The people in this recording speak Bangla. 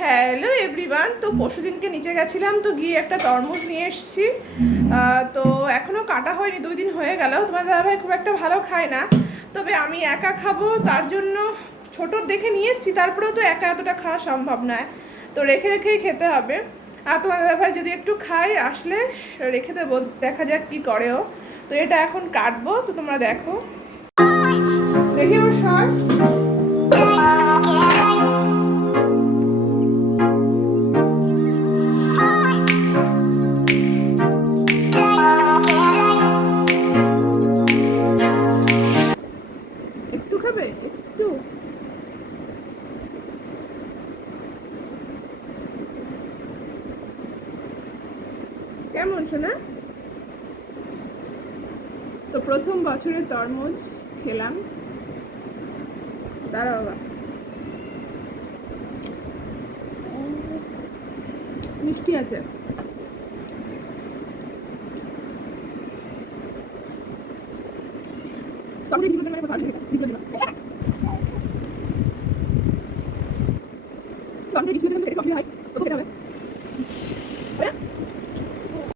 Hello everyone. তো পরশুদিনকে নিচে গেছিলাম, তো গিয়ে একটা তরমুজ নিয়ে এসেছি। তো এখনও কাটা হয়নি, 2 দিন হয়ে গেল। তোমার দাদাভাই খুব একটা ভালো খায় না, তবে আমি একা খাবো তার জন্য ছোটোর দেখে নিয়ে এসেছি। তারপরেও তো একা এতটা খাওয়া সম্ভব নয়, তো রেখে রেখেই খেতে হবে। আর তোমার দাদাভাই যদি একটু খায়, আসলে রেখে দেবো, দেখা যাক কী করেও। তো এটা এখন কাটবো, তো তোমরা দেখো। দেখি ওর শর্ট একটু খাবে, একটু। কেমন শোনা? তো প্রথম বছরের তরমুজ খেলাম। দাঁড়া বাবা, মিষ্টি আছে। তরমুজের বিস্কুট মানে ভালো খেতে, বিস্কুট দিবা। তরমুজের বিস্কুট মানে কফি হয়, ওকে খেতে হবে।